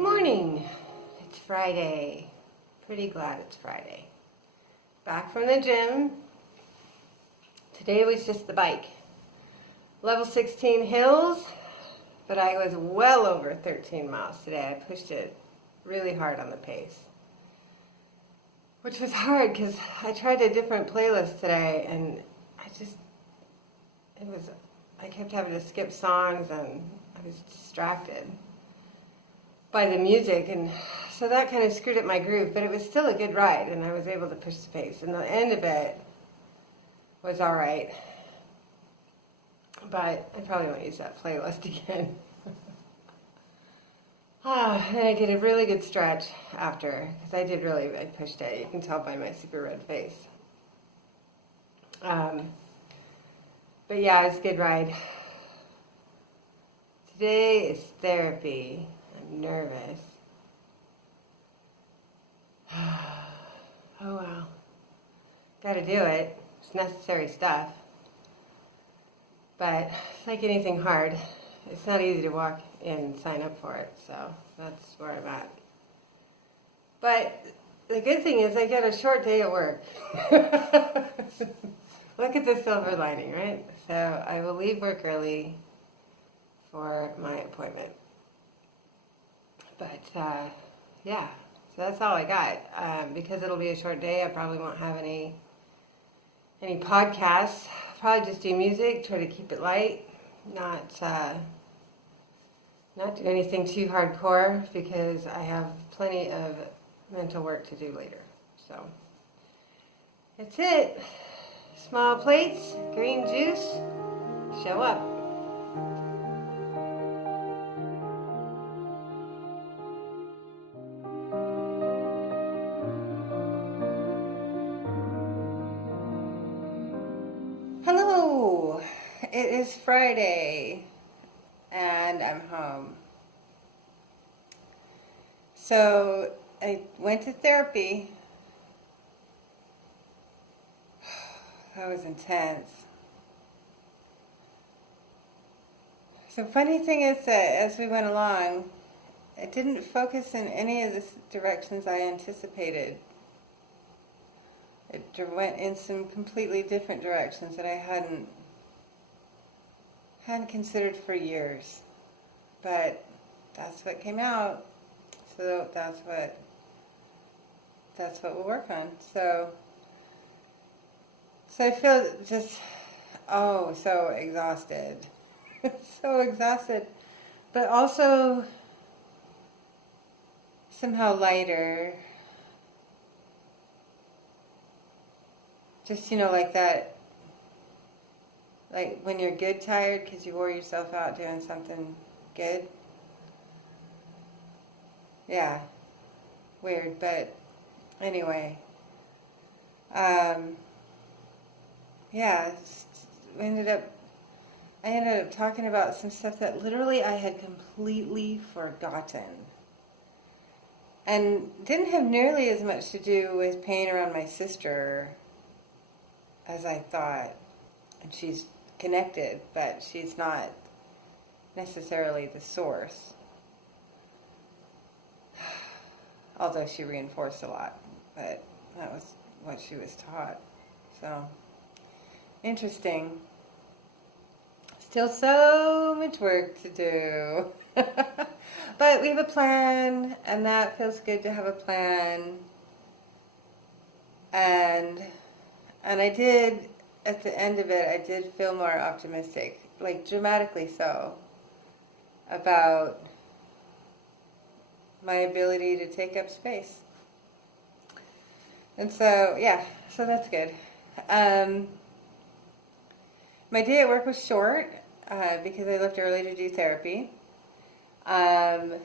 Good morning. It's Friday. Pretty glad it's Friday. Back from the gym. Today was just the bike. Level 16 hills, but I was well over 13 miles today. I pushed it really hard on the pace, which was hard because I tried a different playlist today and I kept having to skip songs and I was distracted by the music, and so that kind of screwed up my groove, but it was still a good ride and I was able to push the pace, and the end of it was all right, but I probably won't use that playlist again. And I did a really good stretch after, because I pushed it. You can tell by my super red face. But yeah, it was a good ride. Today is therapy. I'm nervous. Oh well. Gotta do it. It's necessary stuff. But it's like anything hard. It's not easy to walk in and sign up for it, so that's where I'm at. But the good thing is I get a short day at work. Look at the silver lining, right? So I will leave work early for my appointment. But yeah, so that's all I got. Because it'll be a short day, I probably won't have any podcasts. Probably just do music, try to keep it light, not do anything too hardcore, because I have plenty of mental work to do later. So that's it. Small plates, green juice, show up. Hello, it is Friday and I'm home. So I went to therapy. That was intense. So funny thing is that as we went along, it didn't focus in any of the directions I anticipated. It went in some completely different directions that I hadn't considered for years. But that's what came out. So that's what we'll work on. So I feel just so exhausted. So exhausted. But also somehow lighter. Just, like that, like when you're good tired because you wore yourself out doing something good. Yeah, weird, but anyway. Yeah, I ended up talking about some stuff that literally I had completely forgotten. And didn't have nearly as much to do with pain around my sister as I thought. And she's connected, but she's not necessarily the source. Although she reinforced a lot, but that was what she was taught. So, interesting. Still so much work to do. But we have a plan, and that feels good to have a plan. And I did, at the end of it, I did feel more optimistic, like dramatically so, about my ability to take up space. And so, yeah, so that's good. My day at work was short because I left early to do therapy. But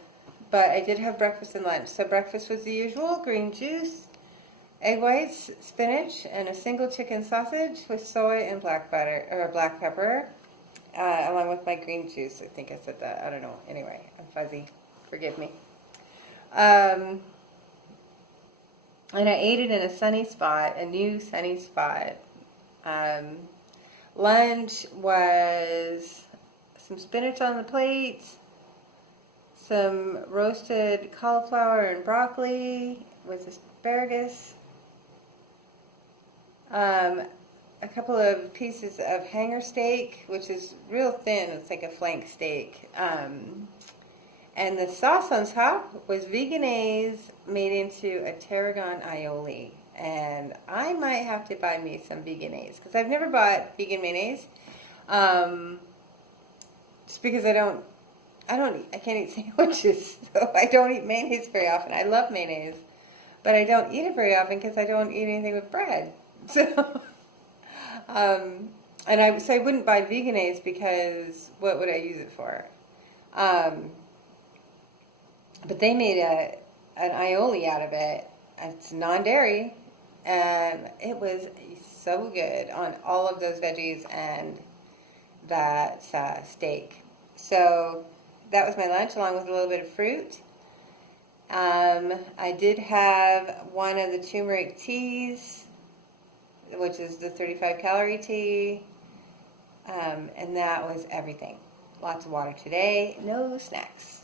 I did have breakfast and lunch. So breakfast was the usual: green juice, egg whites, spinach, and a single chicken sausage with soy and black pepper, along with my green juice. I think I said that. I don't know. Anyway, I'm fuzzy. Forgive me. And I ate it in a new sunny spot. Lunch was some spinach on the plate, some roasted cauliflower and broccoli with asparagus, a couple of pieces of hanger steak, which is real thin. It's like a flank steak. And the sauce on top was Vegenaise made into a tarragon aioli. And I might have to buy me some Vegenaise because I've never bought vegan mayonnaise. Just because I can't eat sandwiches, so I don't eat mayonnaise very often. I love mayonnaise, but I don't eat it very often because I don't eat anything with bread. So, so I wouldn't buy Vegenaise because what would I use it for? But they made an aioli out of it. It's non-dairy, and it was so good on all of those veggies and that steak. So that was my lunch, along with a little bit of fruit. I did have one of the turmeric teas, which is the 35-calorie tea, and that was everything. Lots of water today, no snacks.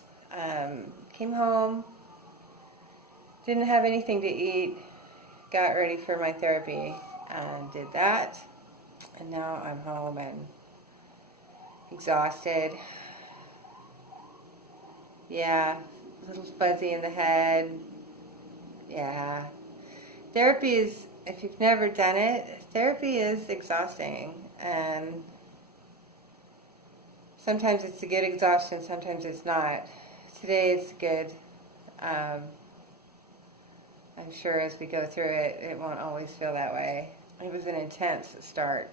Came home, didn't have anything to eat, got ready for my therapy, and did that. And now I'm home and exhausted. Yeah, a little fuzzy in the head. Yeah. Therapy is, if you've never done it, therapy is exhausting. And sometimes it's a good exhaustion, sometimes it's not. Today it's good. I'm sure as we go through it, it won't always feel that way. It was an intense start.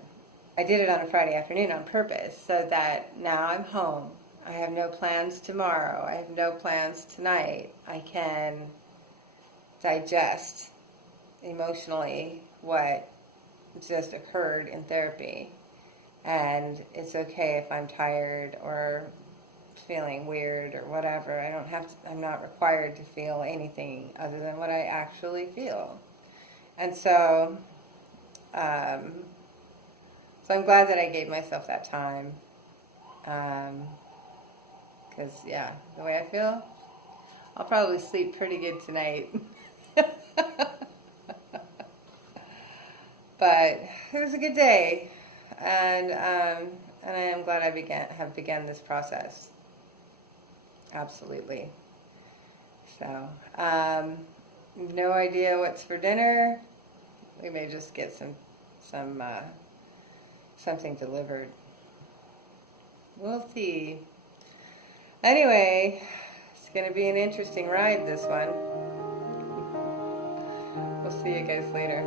I did it on a Friday afternoon on purpose so that now I'm home. I have no plans tomorrow. I have no plans tonight. I can digest emotionally what just occurred in therapy. And it's okay if I'm tired or feeling weird or whatever. I'm not required to feel anything other than what I actually feel. And so I'm glad that I gave myself that time. Because, yeah, the way I feel, I'll probably sleep pretty good tonight. But it was a good day. And I am glad I have begun this process. Absolutely. So, no idea what's for dinner. We may just get something delivered. We'll see. Anyway, it's going to be an interesting ride, this one. We'll see you guys later.